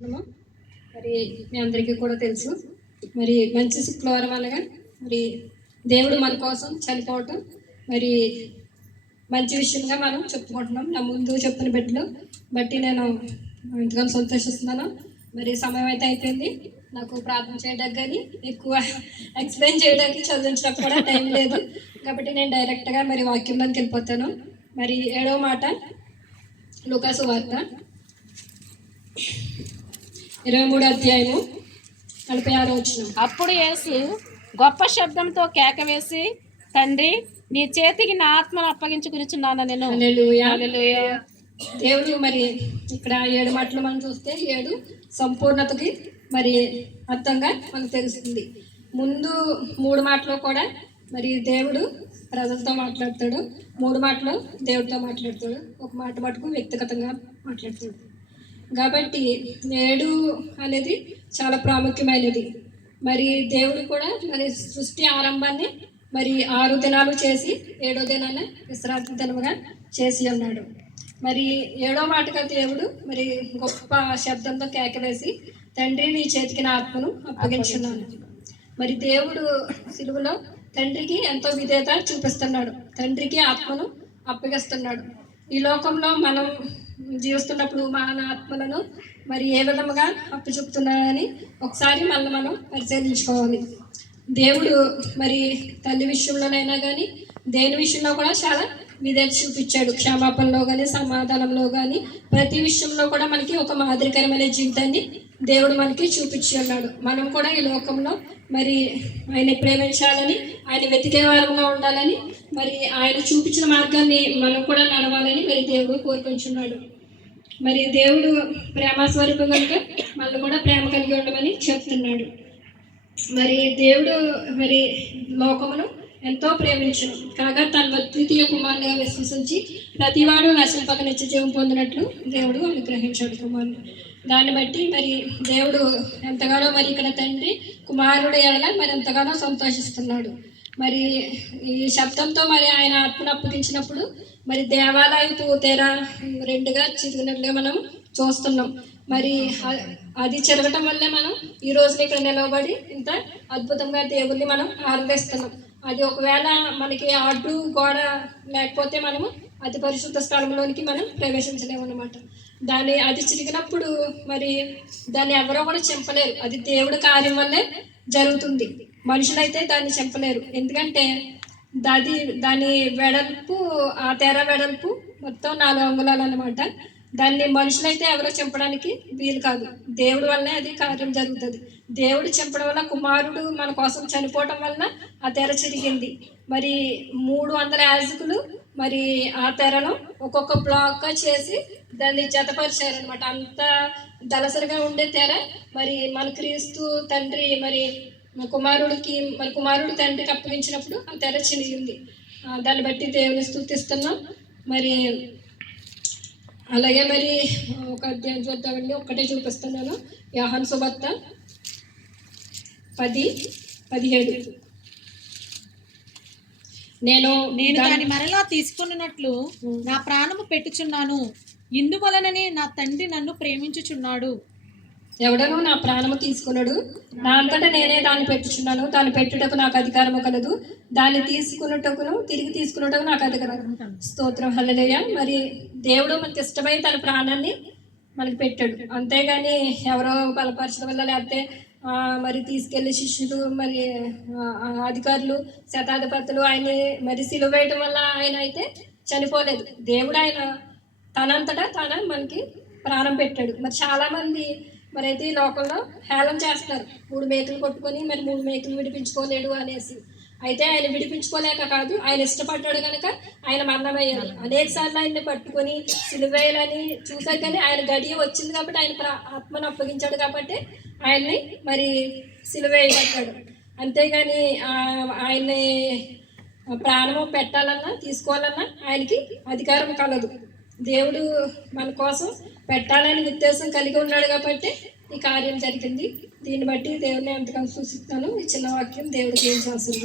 మరి మీ అందరికీ కూడా తెలుసు, మరి మంచి శుక్రవారం అనగా మరి దేవుడు మన కోసం చనిపోవటం మరి మంచి విషయంగా మనం చెప్పుకుంటున్నాం. నా ముందు చెప్పిన బిడ్డలు బట్టి నేను ఎంతగానో సంతోషిస్తున్నాను. మరి సమయం అయితే అయిపోయింది, నాకు ప్రార్థన చేయడానికి కానీ ఎక్కువ ఎక్స్ప్లెయిన్ చేయడానికి చదివించడానికి కూడా టైం లేదు. కాబట్టి నేను డైరెక్ట్గా మరి వాక్యంలోకి వెళ్ళిపోతాను. మరి 7వ మాట లూకా సువార్త 23వ అధ్యాయము 46వ వచనం. అప్పుడు యేసు గొప్ప శబ్దంతో కేక వేసి, తండ్రి, నీ చేతికి నా ఆత్మను అప్పగించుకునిచున్నాను నేను. హల్లెలూయా. దేవుడు మరి ఇక్కడ 7 మాటలు మనం చూస్తే 7 సంపూర్ణతకి మరి అర్థంగా మనకు తెలుస్తుంది. ముందు 3 మాటలు కూడా మరి దేవుడు ప్రజలతో మాట్లాడతాడు, 3 మాటలు దేవుడితో మాట్లాడతాడు, ఒక మాట మటుకు వ్యక్తిగతంగా మాట్లాడతాడు. కాబట్టి 7 అనేది చాలా ప్రాముఖ్యమైనది. మరి దేవుడు కూడా మరి సృష్టి ఆరంభాన్ని మరి 6 దినాలు చేసి 7వ దినాన్ని విశ్రాంతి దినముగా చేసి ఉన్నాడు. మరి 7వ మాటగా దేవుడు మరి గొప్ప శబ్దంతో కేకవేసి, తండ్రి, నీ చేతికి నా ఆత్మను అప్పగించున్నాను. మరి దేవుడు సిలువలో తండ్రికి ఎంతో విధేయత చూపిస్తున్నాడు, తండ్రికి ఆత్మను అప్పగిస్తున్నాడు. ఈ లోకంలో మనం జీవిస్తున్నప్పుడు మన ఆత్మలను మరి ఏ విధముగా అప్పచెప్తున్నాడని ఒకసారి మనం పరిశీలించుకోవాలి. దేవుడు మరి తల్లి విషయంలోనైనా కానీ దేని విషయంలో కూడా చాలా విధేయత చూపించాడు. క్షమాపణలో కానీ సమాధానంలో కానీ ప్రతి విషయంలో కూడా మనకి ఒక మాదిరికరమైన జీవితాన్ని దేవుడు మనకి చూపించి ఉన్నాడు. మనం కూడా ఈ లోకంలో మరి ఆయన ప్రేమించాలని, ఆయన వెతికే వారంగా ఉండాలని, మరి ఆయన చూపించిన మార్గాన్ని మనం కూడా నడవాలని మరి దేవుడు కోరుకుంటున్నాడు. మరి దేవుడు ప్రేమ స్వరూపం కనుక మనం కూడా ప్రేమ కలిగి ఉండమని చెప్తున్నాడు. మరి దేవుడు మరి లోకమును ఎంతో ప్రేమించను కాగా తన ద్వితీయ కుమారునిగా విశ్వసించి ప్రతివాడు నశింపక నిత్య జీవం పొందినట్లు దేవుడు అనుగ్రహించాడు కుమారుని. దాన్ని బట్టి మరి దేవుడు ఎంతగానో మరి ఇక్కడ తండ్రి కుమారుడు ఎడల మరి ఎంతగానో సంతోషిస్తున్నాడు. మరి ఈ శబ్దంతో మరి ఆయన ఆత్మను అప్పగించినప్పుడు మరి దేవాలయపు తెర 2గా చిరిగినట్లుగా మనం చూస్తున్నాం. మరి అది చెరగటం వల్లే మనం ఈ రోజున ఇక్కడ నిలవబడి ఇంత అద్భుతంగా దేవుణ్ణి మనం ఆరాధిస్తున్నాం. అది ఒకవేళ మనకి అడ్డు గోడ లేకపోతే మనము అతి పరిశుద్ధ స్థలంలోనికి మనం ప్రవేశించలేము అన్నమాట. అది చిరిగినప్పుడు మరి దాన్ని ఎవరో కూడా చెంపలేరు, అది దేవుడి కార్యం వల్లే జరుగుతుంది. మనుషులైతే దాన్ని చెంపలేరు, ఎందుకంటే దాని వెడల్పు, ఆ తెర వెడల్పు మొత్తం 4 అంగుళాలు అన్నమాట. దాన్ని మనుషులైతే ఎవరో చంపడానికి వీలు కాదు, దేవుడి వల్లనే అది కార్యం జరుగుతుంది. దేవుడు చంపడం వల్ల, కుమారుడు మన కోసం చనిపోవటం వలన ఆ తెర చిరిగింది. మరి 300 యాజకులు మరి ఆ తెరను ఒక్కొక్క బ్లాక్గా చేసి దాన్ని జతపరిచారనమాట. అంత దళసరిగా ఉండే తెర మరి మన క్రీస్తు తండ్రి మరి కుమారుడు తండ్రికి అప్పగించినప్పుడు ఆ తెర చిరిగింది. దాన్ని బట్టి దేవుని స్తుతిస్తున్నాం. మరి అలాగే మరి ఒక అధ్యాయం చూద్దామండి, ఒక్కటే చూపిస్తున్నాను. యోహాను సువార్త 10:17. నేను దాని మరలా తీసుకున్నట్లు నా ప్రాణము పెట్టుచున్నాను, ఇందువలననే నా తండ్రి నన్ను ప్రేమించుచున్నాడు. ఎవడను నా ప్రాణము తీసుకున్నాడు, నా అంతటా నేనే దాన్ని పెట్టుచున్నాను. దాన్ని పెట్టుటకు నాకు అధికారము కలదు, దాన్ని తిరిగి తీసుకున్నటకు నాకు అధికారం. స్తోత్రం, హల్లెలూయా. మరి దేవుడు మనకి ఇష్టమై తన ప్రాణాన్ని మనకి పెట్టాడు, అంతేగాని ఎవరో బలపరచడం వల్ల లేకపోతే మరి తీసుకెళ్లి శిష్యులు మరి అధికారులు శతాధిపతులు ఆయన్ని మరి సిలువ వేయటం వల్ల ఆయన అయితే చనిపోలేదు. దేవుడు ఆయన తనంతటా మనకి ప్రాణం పెట్టాడు. మరి చాలామంది మరి అయితే ఈ లోకంలో హేళన చేస్తారు, 3 మేకలు కొట్టుకొని మరి 3 మేకలు విడిపించుకోలేడు అనేసి. అయితే ఆయన విడిపించుకోలేక కాదు, ఆయన ఇష్టపడ్డాడు కనుక ఆయన మరణమయ్యాడు. అనేక సార్లు ఆయన్ని పట్టుకొని సిలువేయాలని చూశారు, కానీ ఆయన గడియ వచ్చింది కాబట్టి ఆయన ఆత్మను అప్పగించాడు కాబట్టి ఆయన్ని మరి సిలువేయబడ్డాడు. అంతేగాని ఆయన్ని ప్రాణము పెట్టాలన్నా తీసుకోవాలన్నా ఆయనకి అధికారం కలదు. దేవుడు మన కోసం పెట్టాలని ఉద్దేశం కలిగి ఉన్నాడు కాబట్టి ఈ కార్యం జరిగింది. దీన్ని బట్టి దేవుడిని ఎంతగానో సూచిస్తాను. ఈ చిన్న వాక్యం దేవుడికి ఏం చేస్తుంది.